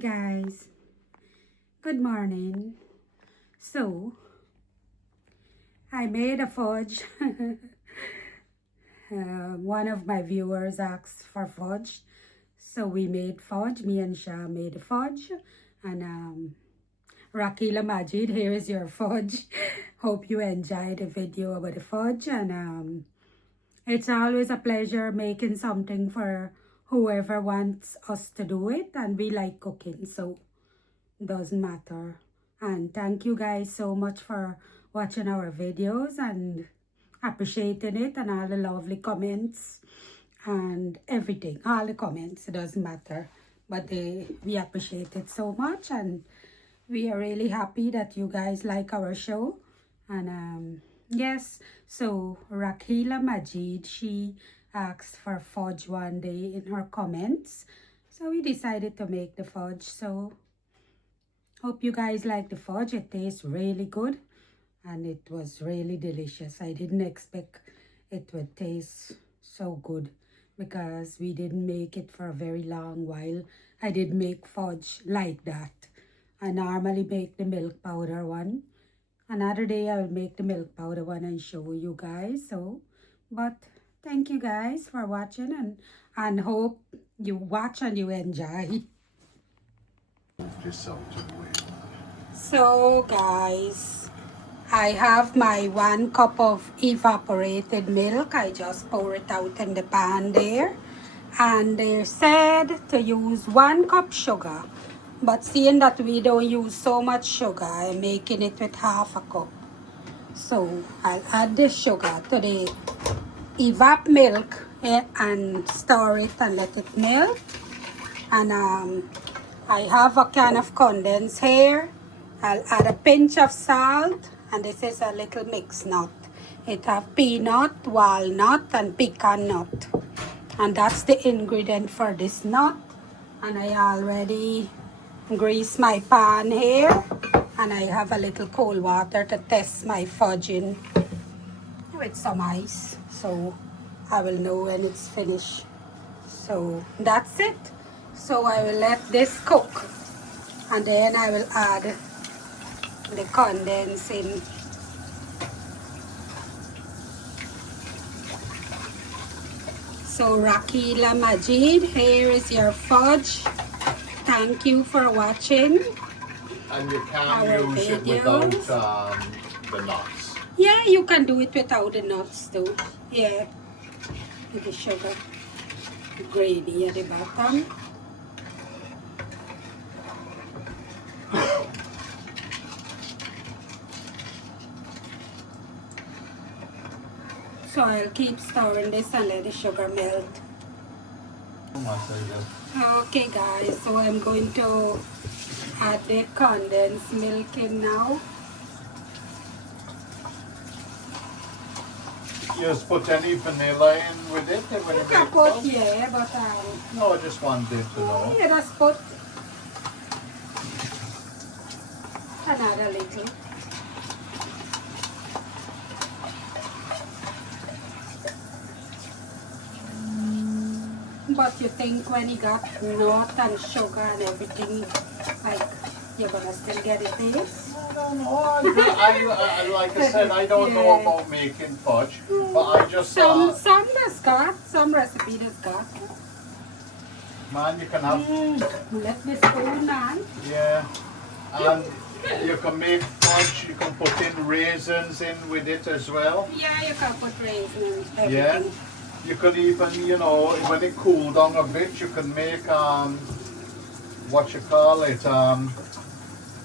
guys, good morning. So I made a fudge. One of my viewers asked for fudge, so we made fudge. Me and Shah made a fudge, and Rakila Majid, here is your fudge. Hope you enjoyed the video about the fudge, and it's always a pleasure making something for whoever wants us to do it, and we like cooking, so doesn't matter. And thank you guys so much for watching our videos and appreciating it, and all the lovely comments and everything, all the comments. It doesn't matter, but we appreciate it so much, and we are really happy that you guys like our show. And yes, so Rakila Majid, she asked for fudge one day in her comments, so we decided to make the fudge. So hope you guys like the fudge. It tastes really good and it was really delicious. I didn't expect it would taste so good because we didn't make it for a very long while. I did make fudge like that. I normally make the milk powder one. Another day I will make the milk powder one and show you guys. So, but thank you guys for watching, and hope you watch and you enjoy. So guys, I have my 1 cup of evaporated milk. I just pour it out in the pan there. And they said to use 1 cup sugar. But seeing that we don't use so much sugar, I'm making it with half a cup. So I'll add the sugar to the evap milk and store it and let it melt. And I have a can of condensed here. I'll add a pinch of salt, and this is a little mixed nut. It have peanut, walnut, and pecan nut. And that's the ingredient for this nut. And I already grease my pan here, and I have a little cold water to test my fudge in with some ice, so I will know when it's finished. So that's it. So I will let this cook, and then I will add the condensed in. So Rakila Majid, here is your fudge. Thank you for watching. And you can use it without the nuts. Yeah, you can do it without the nuts too. Yeah, with the sugar gravy at the bottom. So I'll keep stirring this and let the sugar melt. Okay guys, so I'm going to add the condensed milk in now. You just put any vanilla in with it when you can make put, it? yeah, but no, I just wanted to know. yeah, just put another little. But you think when you got nut and sugar and everything, like, you're gonna still get it taste? I don't know. I like I said, I don't know about making fudge, but I just some does got, some recipe does got. Man, you can have. Let me spoon, man. Yeah, and you can make fudge. You can put in raisins in with it as well. Yeah, you can put raisins. Everything. Yeah. You could even, you know, when it cooled down a bit, you can make, what you call it,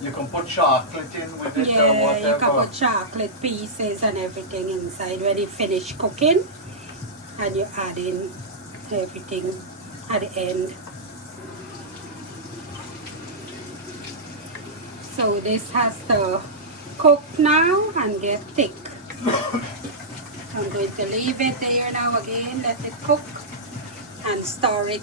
you can put chocolate in with it or whatever. Yeah, you can put chocolate pieces and everything inside when you finish cooking. And you add in everything at the end. So this has to cook now and get thick. I'm going to leave it there now again, let it cook and stir it.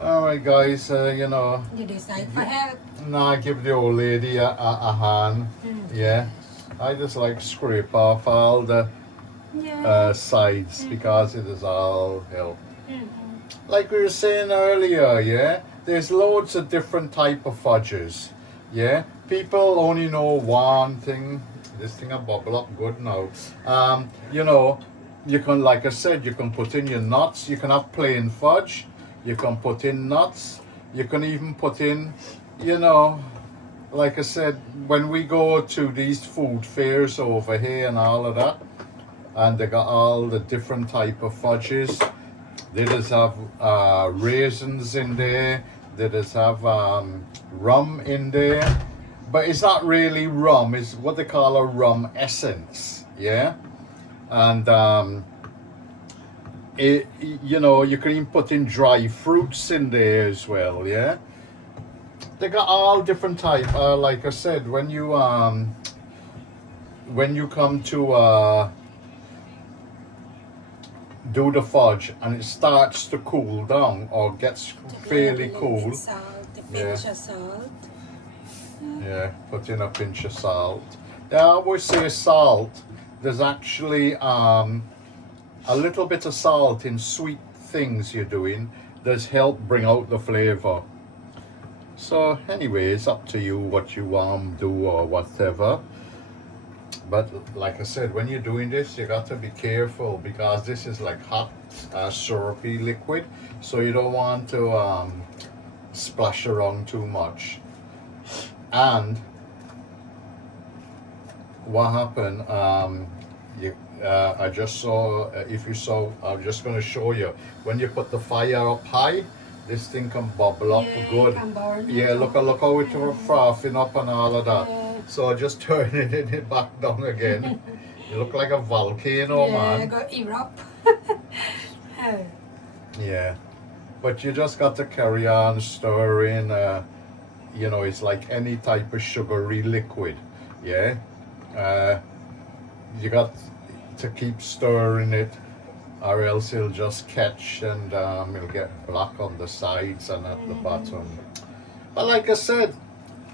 Alright guys, you know. You decide for help. Nah, give the old lady a hand. Yeah. I just like scrape off all the Yeah. sides because it is all health. Like we were saying earlier, yeah, there's loads of different type of fudges. Yeah, people only know one thing. This thing will bubble up good now. You know, you can, like I said, you can put in your nuts. You can have plain fudge. You can put in nuts. You can even put in, you know, like I said, when we go to these food fairs over here and all of that, and they got all the different type of fudges. They just have raisins in there. They just have rum in there. But it's not really rum. It's what they call a rum essence. Yeah? And you know, you can even put in dry fruits in there as well. Yeah? They got all different type. Like I said, when you come to do the fudge and it starts to cool down or gets fairly cool. Salt, a pinch of salt. Yeah, put in a pinch of salt. Yeah, I always say salt. There's actually a little bit of salt in sweet things you're doing does help bring out the flavor. So anyway, it's up to you what you want to do or whatever. But like I said, when you're doing this, you got to be careful because this is like hot, syrupy liquid. So you don't want to splash around too much. And what happened, I just saw, if you saw, I'm just going to show you. When you put the fire up high, this thing can bubble up good. Yeah, look how it's frothing up and all of that. Yeah. So just turning it back down again. You look like a volcano, man. Yeah, got erupt. Yeah, but you just got to carry on stirring. You know, it's like any type of sugary liquid. Yeah, you got to keep stirring it, or else it'll just catch and it'll get black on the sides and at the bottom. But like I said,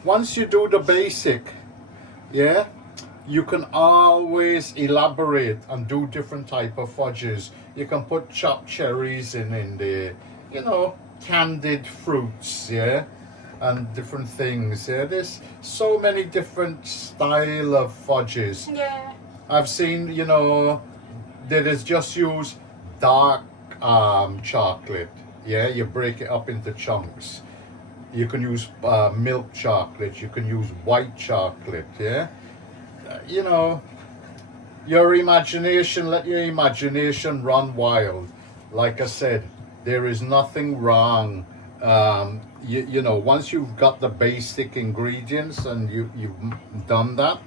once you do the basic, yeah, you can always elaborate and do different type of fudges. You can put chopped cherries in there, you know, candied fruits, yeah, and different things. Yeah, there's so many different style of fudges. Yeah. I've seen, you know, that is just use dark chocolate. Yeah, you break it up into chunks. You can use milk chocolate. You can use white chocolate. Yeah, you know, your imagination. Let your imagination run wild. Like I said, there is nothing wrong. You know, once you've got the basic ingredients and you've done that,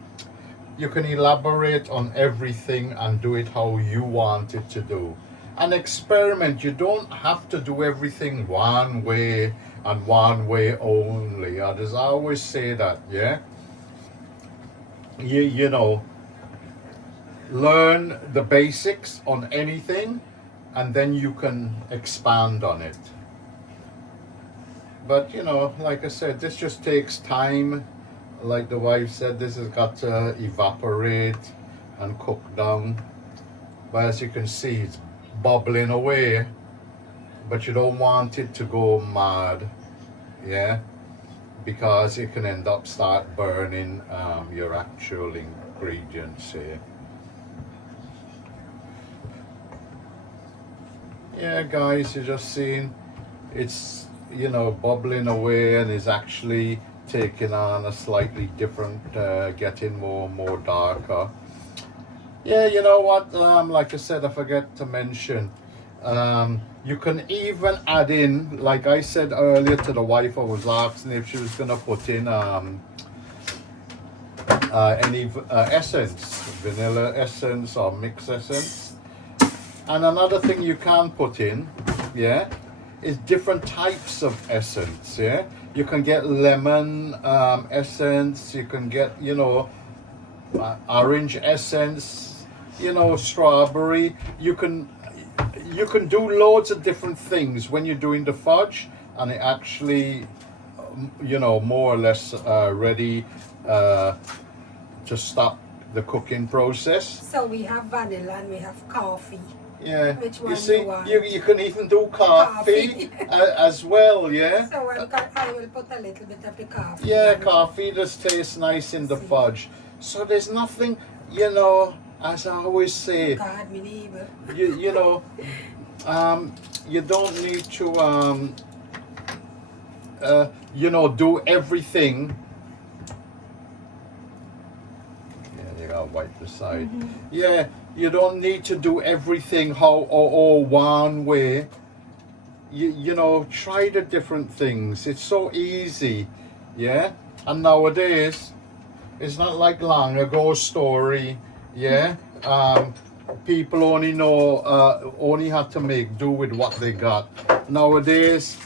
you can elaborate on everything and do it how you want it to do. And experiment. You don't have to do everything one way and one way only. I just always say that, yeah? You know, learn the basics on anything and then you can expand on it. But, you know, like I said, this just takes time. Like the wife said, this has got to evaporate and cook down. But as you can see, it's bubbling away. But you don't want it to go mad, yeah? Because it can end up start burning your actual ingredients here. Yeah, guys, you're just seeing it's, you know, bubbling away and is actually taking on a slightly different, getting more and more darker. Yeah, you know what, like I said, I forgot to mention, you can even add in, like I said earlier to the wife, I was asking if she was going to put in any essence, vanilla essence or mixed essence. And another thing you can put in, yeah, is different types of essence, yeah. You can get lemon essence, you can get, you know, orange essence, you know, strawberry. You can do loads of different things when you're doing the fudge, and it actually, you know, more or less ready to stop the cooking process. So we have vanilla and we have coffee. Yeah, Which you one see, you want? you can even do coffee, as well, yeah? So I will put a little bit of the coffee. Yeah, coffee just tastes nice in the fudge. So there's nothing, as I always say, God, me neighbor. you know, you don't need to, do everything. Yeah, you gotta wipe the side. Yeah, you don't need to do everything or one way. Try the different things. It's so easy, yeah. And nowadays, it's not like long ago story, yeah. People only had to make do with what they got. Nowadays,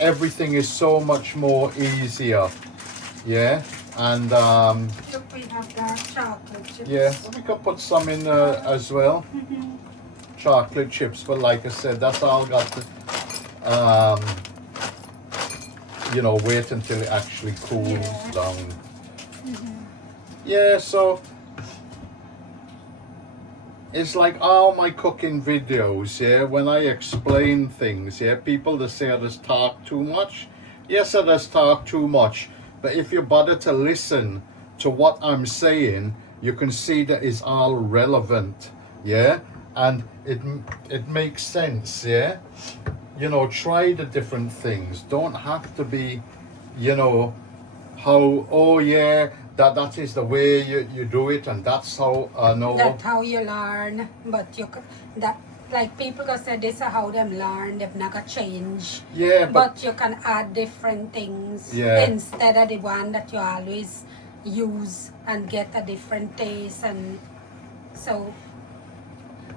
everything is so much more easier, yeah. And Look, we have dark chocolate chips. yeah, we could put some in as well. Chocolate chips, but like I said, that's all got to wait until it actually cools down. Yeah, so it's like all my cooking videos, yeah, when I explain things, yeah, people that say I just talk too much. Yes, I just talk too much, but if you bother to listen to what I'm saying, you can see that it's all relevant, yeah, and it makes sense, yeah. Try the different things. Don't have to be, that is the way you do it, and that's how no. That's how you learn, but like people gonna say this is how them learn. They've not got change. Yeah, but you can add different things instead of the one that you always use and get a different taste, and so.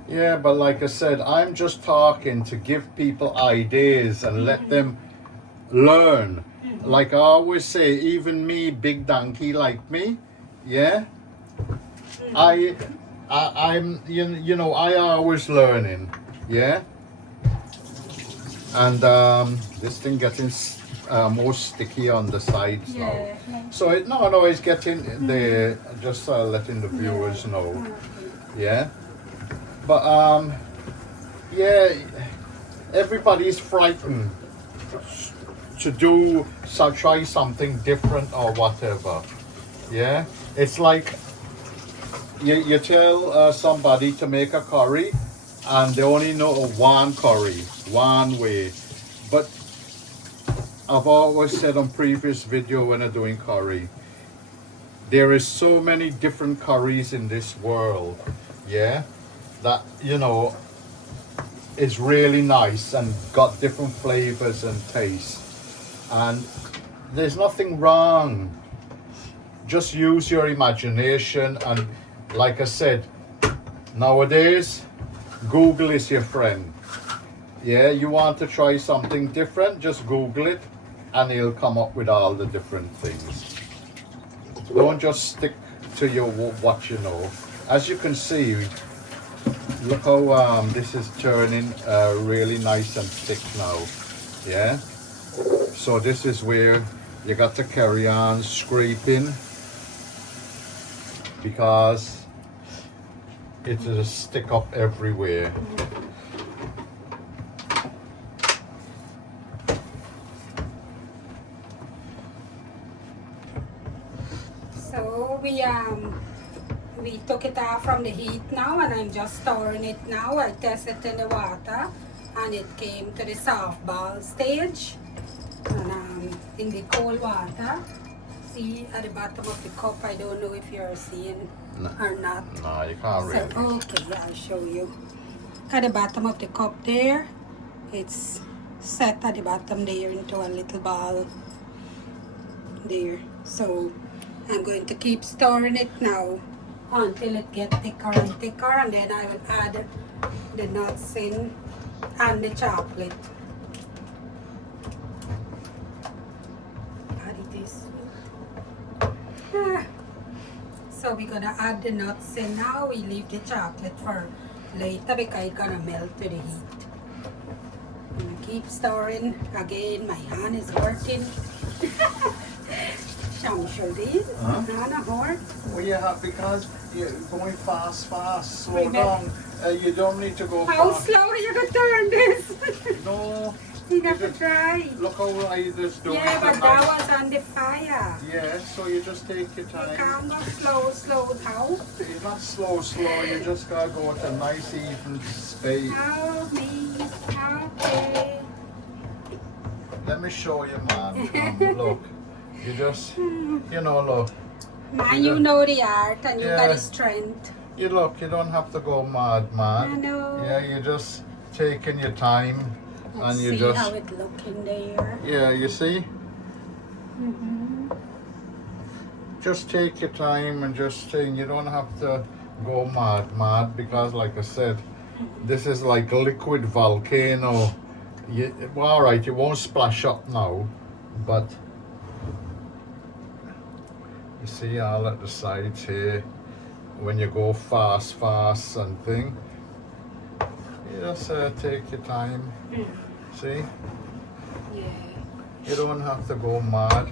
Yeah, but like I said, I'm just talking to give people ideas and let them learn. Like I always say, even me, big donkey like me, yeah. I'm I always learning, yeah. And this thing getting more sticky on the sides now. So it's getting there. Just letting the viewers know, yeah. But everybody's frightened to try something different or whatever. Yeah, it's like you tell somebody to make a curry, and they only know one curry, one way. But I've always said on previous video when I'm doing curry, there is so many different curries in this world. Yeah. That is really nice and got different flavors and tastes, and there's nothing wrong. Just use your imagination, and like I said, nowadays Google is your friend. Yeah, you want to try something different, just Google it and it'll come up with all the different things. Don't just stick to what you know. As you can see, look how this is turning really nice and thick now, yeah. So this is where you got to carry on scraping, because it will stick up everywhere. So we took it off from the heat now, and I'm just storing it now. I tested it in the water and it came to the soft ball stage, and in the cold water. See at the bottom of the cup, I don't know if you're seeing or not. No, you can't really. So, okay, yeah, I'll show you. At the bottom of the cup there, it's set at the bottom there into a little ball there. So I'm going to keep storing it now until it gets thicker and thicker, and then I will add the nuts in and the chocolate. Add it this. So we're gonna add the nuts in now. We leave the chocolate for later because it's gonna melt to the heat. I'm gonna keep stirring again. My hand is working. Shamshuddin. Huh? Nana hard. Well, yeah, because you're going fast, slow Remember- down. You don't need to go How fast. slow you gonna turn this? No. You got to try. Look how I just do Yeah, it. but that was on the fire. Yeah, so you just take your You time. can't go slow down. You're not slow, you just gotta go at a nice even speed. Help me. Okay. Let me show you, man. Look, you just, you know, look. Man, you know the art and you got Yeah. the strength. You look, you don't have to go mad. I know. Yeah, you just taking your time. Let's And you see just, how it look in there. yeah, you see? Mm-hmm. Just take your time and just think, you don't have to go mad, because like I said, this is like a liquid volcano. Well, all right, it won't splash up now, but you see all at the sides here, when you go fast and thing, you just take your time. See? Yeah. You don't have to go mad.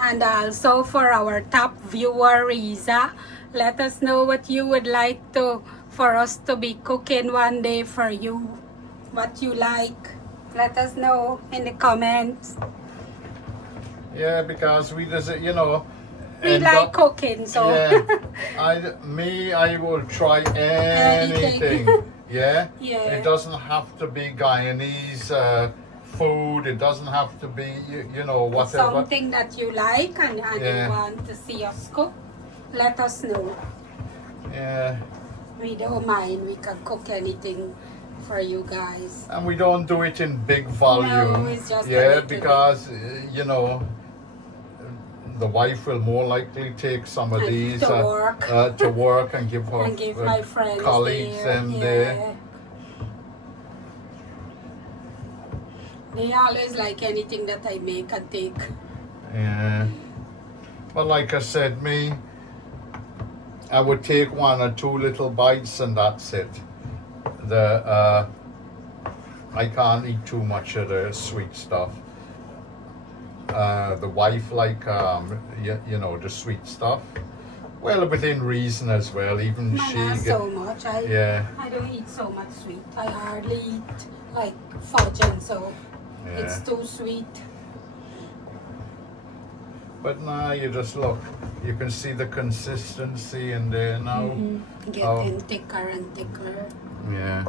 And also for our top viewer, Riza, let us know what you would like for us to be cooking one day for you. What you like. Let us know in the comments. Yeah, because we just, you know, We end like up- cooking, so Yeah, I will try anything. Yeah? Yeah. It doesn't have to be Guyanese food. It doesn't have to be, you know, whatever. something that you like and Yeah. you want to see us cook, let us know. Yeah. We don't mind. We can cook anything for you guys. And we don't do it in big volume. No, it's just a yeah, little because, you know, the wife will more likely take some of And these to work. to work and give her And give my friends colleagues there. them Yeah. there. They always like anything that I make and take. Yeah. But like I said, I would take 1 or 2 little bites and that's it. I can't eat too much of the sweet stuff. The wife you know, the sweet stuff. Well, within reason as well. Even Man, she not get, so much. yeah, I don't eat so much sweet. I hardly eat like fudge and so. It's yeah. too sweet. But now you just look. You can see the consistency in there now. Getting thicker and thicker. Yeah.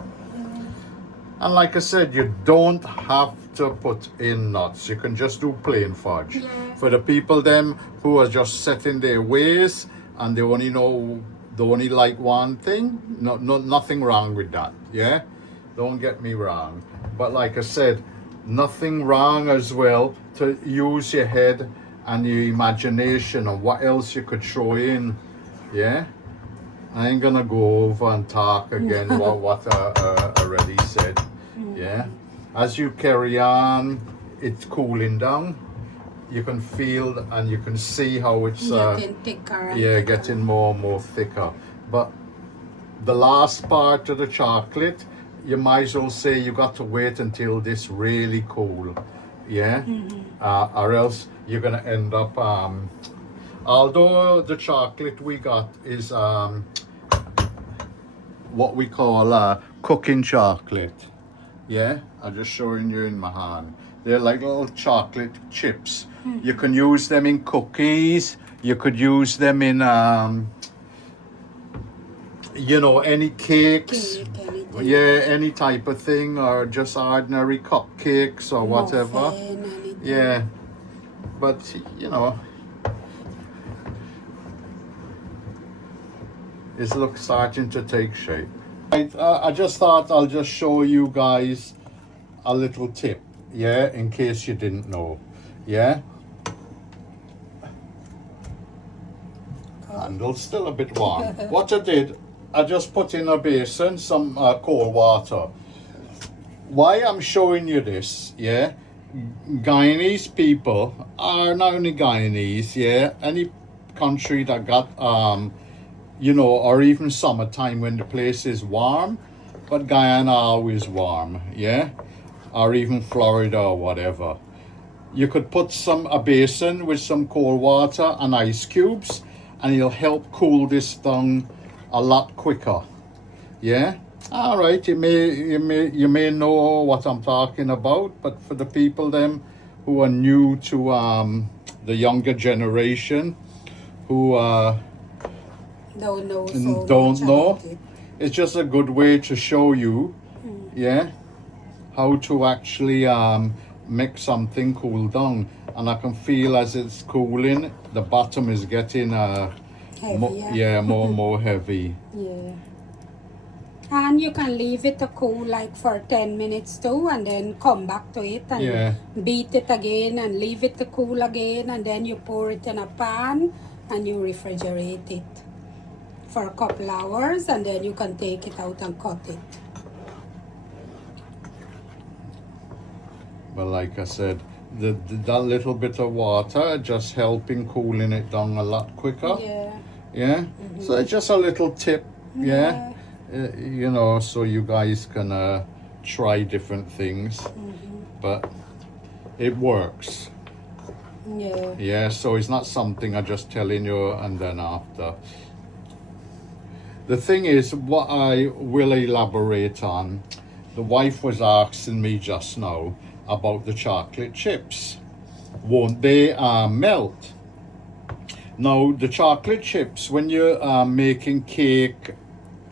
And like I said, you don't have to put in nuts. You can just do plain fudge. Yeah. For the people them who are just set in their ways and they only like one thing, nothing wrong with that. Yeah? Don't get me wrong. But like I said, nothing wrong as well to use your head and your imagination and what else you could throw in. Yeah? I ain't gonna go over and talk again what I already said. Yeah. As you carry on, it's cooling down. You can feel and you can see how it's Getting thicker and yeah, thicker. getting more and more thicker. But the last part of the chocolate, you might as well say you got to wait until this really cool. Yeah. Or else you're gonna end up although the chocolate we got is what we call cooking chocolate. Yeah, I'm just showing you in my hand. They're like little chocolate chips. You can use them in cookies. You could use them in, you know, any cakes. Cake, anything. Yeah, any type of thing, or just ordinary cupcakes or whatever. Muffin, anything. Yeah, but you know, it's starting to take shape. I just thought I'll just show you guys a little tip, yeah, in case you didn't know, yeah. Handle's still a bit warm. What I did, I just put in a basin some cold water. Why I'm showing you this, yeah, Guyanese people are not only Guyanese, yeah, any country that got you know, or even summertime when the place is warm, but Guyana always warm, yeah. or even Florida or whatever, you could put a basin with some cold water and ice cubes, and it'll help cool this down a lot quicker. Yeah. All right. You may know what I'm talking about, but for the people them who are new to the younger generation, who don't know don't know, it's just a good way to show you, yeah, how to actually make something cool down. And I can feel as it's cooling, the bottom is getting heavier. more heavy. Yeah. And you can leave it to cool like for 10 minutes too, and then come back to it and beat it again and leave it to cool again, and then you pour it in a pan and you refrigerate it for a couple hours, and then you can take it out and cut it. But like I said, that little bit of water just helping cooling it down a lot quicker. Yeah. So it's just a little tip. Yeah. You know, so you guys can try different things, but it works. Yeah, so it's not something I'm just telling you and then after. The thing is, what I will elaborate on, the wife was asking me just now about the chocolate chips. Won't they melt? Now, the chocolate chips, when you're making cake,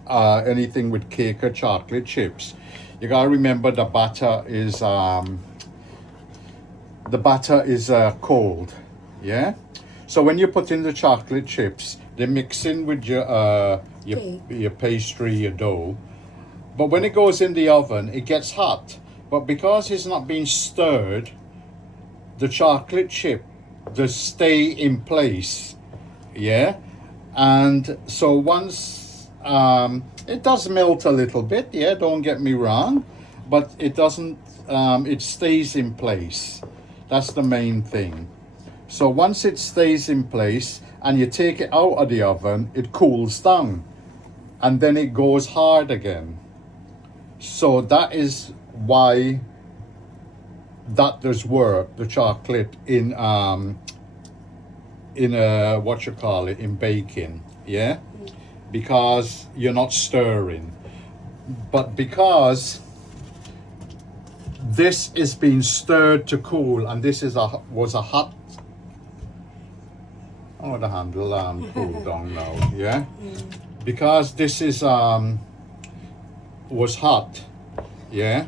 anything with cake or chocolate chips, you gotta remember the batter is cold. Yeah. So when you put in the chocolate chips, they mix in with your pastry, your dough. But when it goes in the oven, it gets hot. But because it's not being stirred, the chocolate chip does stay in place. Yeah. And so once it does melt a little bit, yeah, don't get me wrong, but it doesn't, it stays in place. That's the main thing. So once it stays in place and you take it out of the oven, it cools down and then it goes hard again. So that is why that does work, the chocolate in what you call it, in baking, yeah? Because you're not stirring. But because this is being stirred to cool, and this is was a hot, oh, the handle cooled down now, yeah? Because this is was hot, yeah?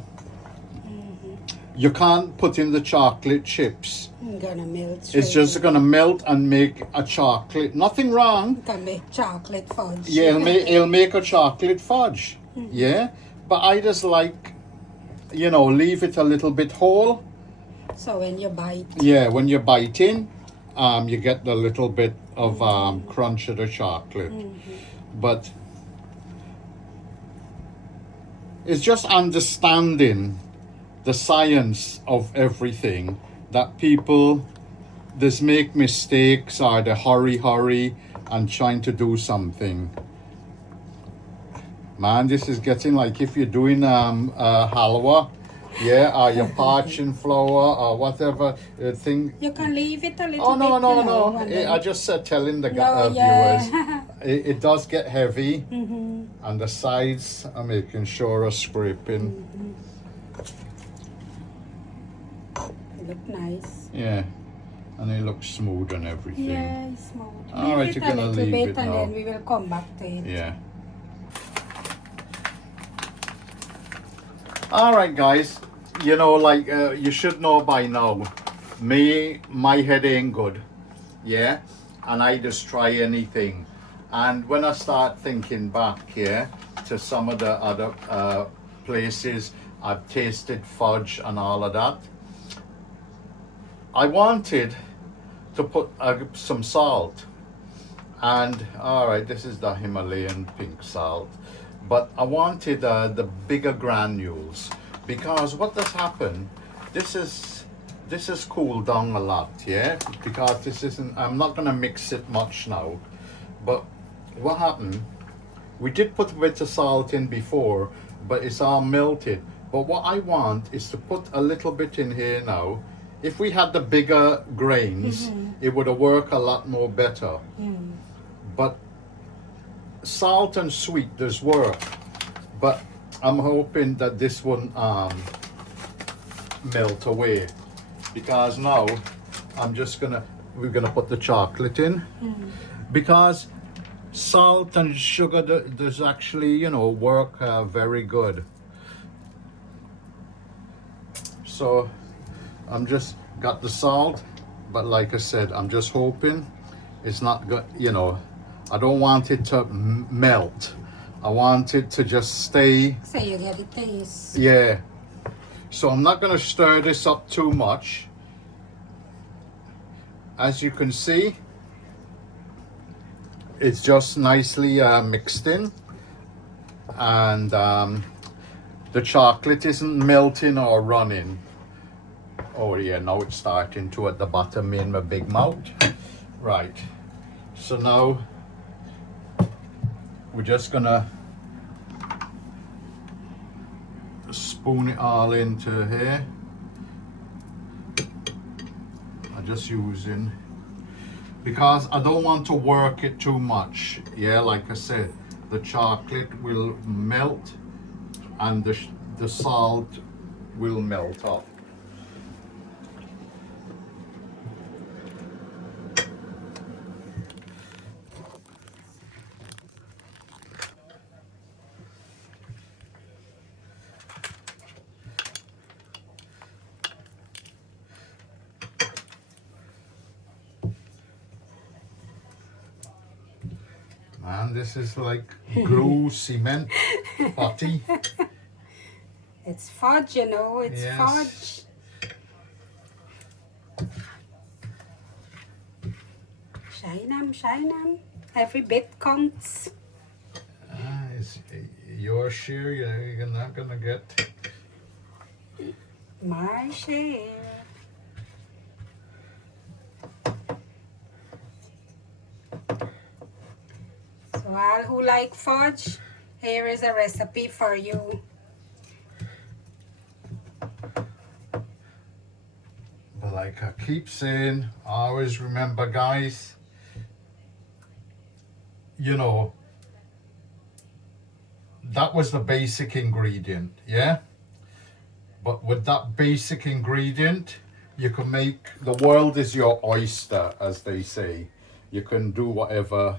You can't put in the chocolate chips. Gonna melt. It's just gonna melt and make a chocolate. Nothing wrong. Can make chocolate fudge. Yeah, it'll make a chocolate fudge. Yeah, but I just like, you know, leave it a little bit whole. So when you bite. Yeah, when you're biting, you get the little bit of crunch of the chocolate. But it's just understanding the science of everything, that people just make mistakes or they hurry and trying to do something. Man, this is getting like if you're doing halwa, yeah, or you're parching flour or whatever thing. You can leave it a little Oh no, bit. no. I just said telling the viewers, it does get heavy, and the sides are making sure are scraping. Look nice. Yeah, and it looks smooth and everything. Yeah, it's smooth. All right, you're gonna leave it and now. then we will come back to it. Yeah. All right, guys. You know, like you should know by now, my head ain't good. Yeah, and I just try anything. And when I start thinking back, yeah, to some of the other places I've tasted fudge and all of that, I wanted to put some salt, and all right, this is the Himalayan pink salt, but I wanted the bigger granules, because what has happened, this is cooled down a lot, yeah, because this isn't, I'm not gonna mix it much now, but what happened, we did put a bit of salt in before, but it's all melted. But what I want is to put a little bit in here now. If we had the bigger grains, it would have worked a lot more better. But salt and sweet does work. But I'm hoping that this won't melt away, because now we're gonna put the chocolate in, because salt and sugar does actually, you know, work very good. So I'm just got the salt, but like I said, I'm just hoping it's not good, you know. I don't want it to melt. I want it to just stay. So you get the taste. Yeah. So I'm not going to stir this up too much. As you can see, it's just nicely mixed in, and the chocolate isn't melting or running. Oh yeah, now it's starting to at the bottom in my big mouth. Right. So now we're just gonna spoon it all into here. I'm just using, because I don't want to work it too much. Yeah, like I said, the chocolate will melt and the salt will melt off. Man, this is like glue cement putty. It's fudge, you know, it's Yes. fudge. Shine 'em. Every bit counts. It's your share, you're not gonna get. My share. So all who like fudge, here is a recipe for you. But like I keep saying, always remember, guys, you know, that was the basic ingredient, yeah? But with that basic ingredient, you can make, the world is your oyster, as they say. You can do whatever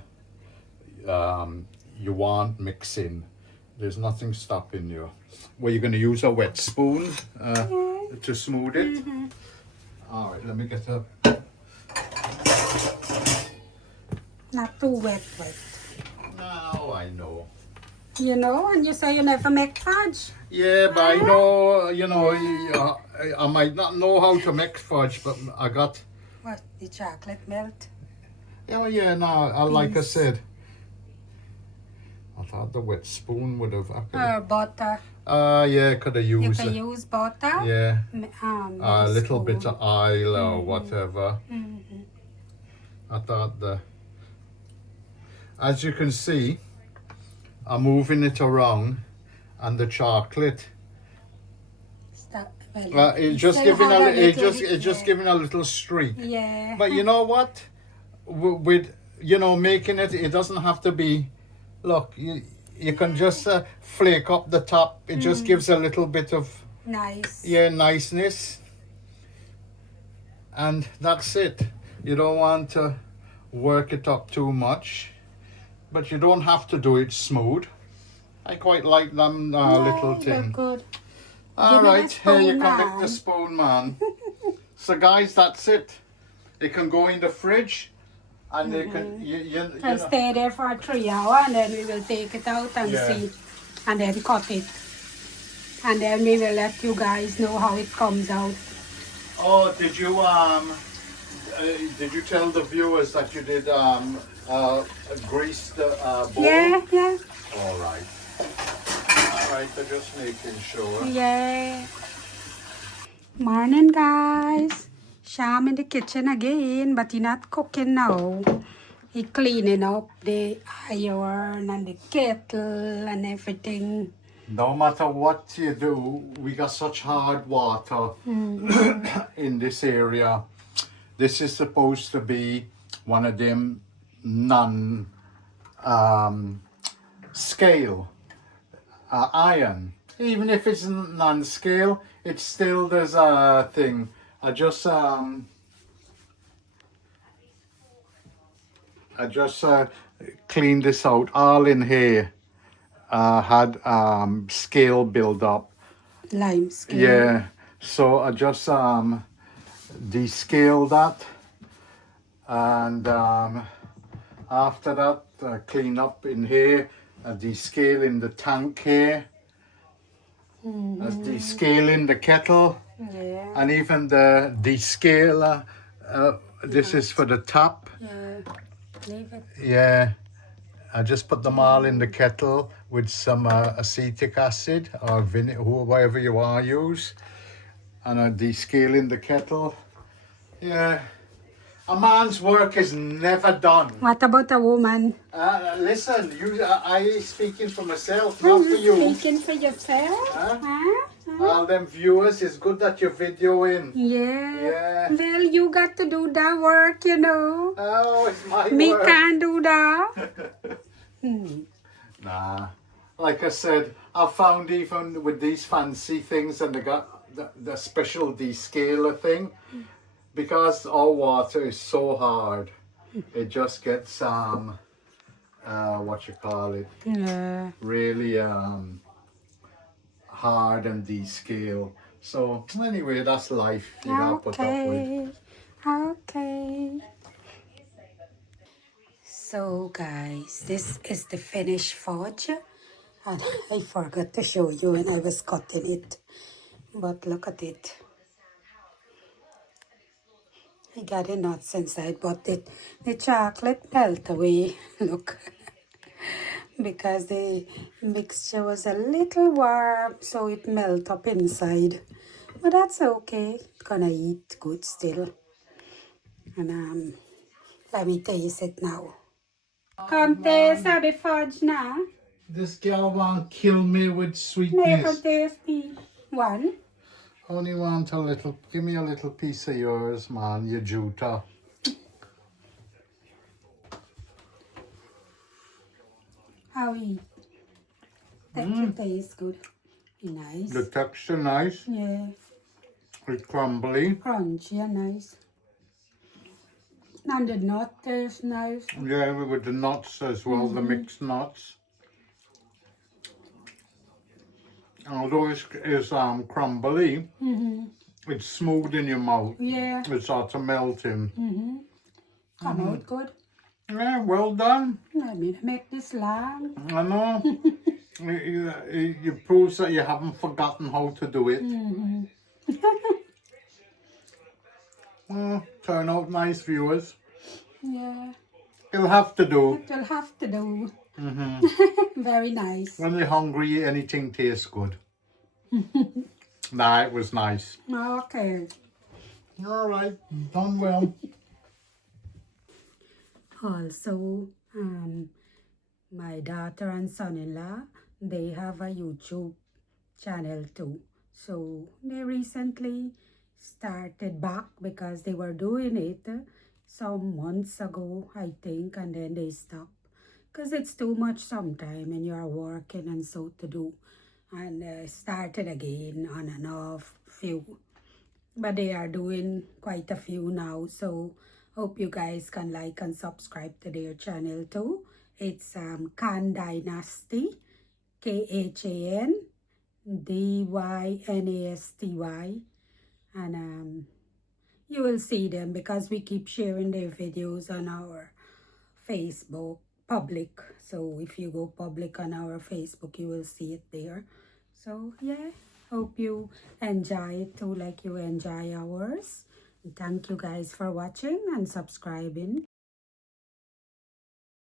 you want mixing. There's nothing stopping you. Well, you're going to use a wet spoon to smooth it. All right, let me get a... Not too wet. Now I know. You know, and you say you never make fudge. Yeah, but I know, you know, I might not know how to make fudge, but I got... What, the chocolate melt? Yeah, no, like I said, I thought the wet spoon would have... Or butter. Yeah, could have You used can it. use butter. Yeah, a little spoon. bit of oil or whatever. I thought as you can see, I'm moving it around, and the chocolate, it's just giving giving a little streak. Yeah. But you know what? With you know, making it doesn't have to be. Look, you can just flake up the top. It just gives a little bit of niceness, and that's it. You don't want to work it up too much, but you don't have to do it smooth. I quite like them little thing. Good. All right, here you can make the spoon, man. So guys, that's it. It can go in the fridge, and they can you know, stay there for 3 hours, and then we will take it out and see, and then cut it, and then we will let you guys know how it comes out. Oh, did you tell the viewers that you did grease the bowl? Yeah. All right, they're just making sure. Yeah. Morning, guys. Sham in the kitchen again, but he not cooking now. He cleaning up the iron and the kettle and everything. no matter what you do, we got such hard water in this area. This is supposed to be one of them non-scale iron. Even if it's non-scale, it's still there's a thing. I just cleaned this out. All in here had scale build up. Lime scale. Yeah, so I just descaled that, and after that clean up in here, descale in the tank here, descale in the kettle, Yeah. and even the descaler. This is for the tap. Yeah. Leave it. Yeah, I just put them all in the kettle with some acetic acid or vinegar, whatever you want to use, and I descale in the kettle. Yeah, a man's work is never done. What about a woman? Listen, I speaking for myself, not for you. Speaking for yourself? Huh? Huh? All them viewers, it's good that you're videoing. Yeah. Yeah. Well, you got to do that work, you know. Oh, it's my Me work. can't do that. Nah, like I said, I found even with these fancy things, and they got the special descaler thing, because our water is so hard, it just gets what you call it, Yeah. really hard and descale. So anyway, that's life. You gotta put up with. Okay. So guys, this is the finished fudge, and I forgot to show you when I was cutting it, but look at it. I got the nuts inside, but the chocolate melt away. Look, because the mixture was a little warm, so it melt up inside. But that's okay. Gonna eat good still. And let me taste it now. Come taste the fudge now. This girl won't kill me with Make a sweetness. tasty one. Only want a little. Give me a little piece of yours, man. You juta. How eat? Texture tastes good. Nice. The texture nice. Yeah. It's crumbly. Crunchy and nice. And the nut tastes nice. Yeah, with the nuts as well, the mixed nuts. Although it's crumbly, it's smooth in your mouth. Yeah. It starts to melting. Come out good. Yeah, well done. Let me make this long. I know. You prove that you haven't forgotten how to do it. Well, turn out nice, viewers. Yeah. You'll have to do. It will have to do. Very nice. When you're hungry, anything tastes good. Nah, it was nice. Okay. All right, done well. Also, my daughter and son-in-law, they have a YouTube channel too. So they recently started back because they were doing it some months ago, I think, and then they stopped because it's too much sometime and you're working and so to do, and started again on and off few, but they are doing quite a few now. So hope you guys can like and subscribe to their channel too. It's Khan Dynasty, KhanDynasty, and you will see them because we keep sharing their videos on our Facebook public. So if you go public on our Facebook, you will see it there. So yeah, hope you enjoy it too like you enjoy ours. Thank you guys for watching and subscribing.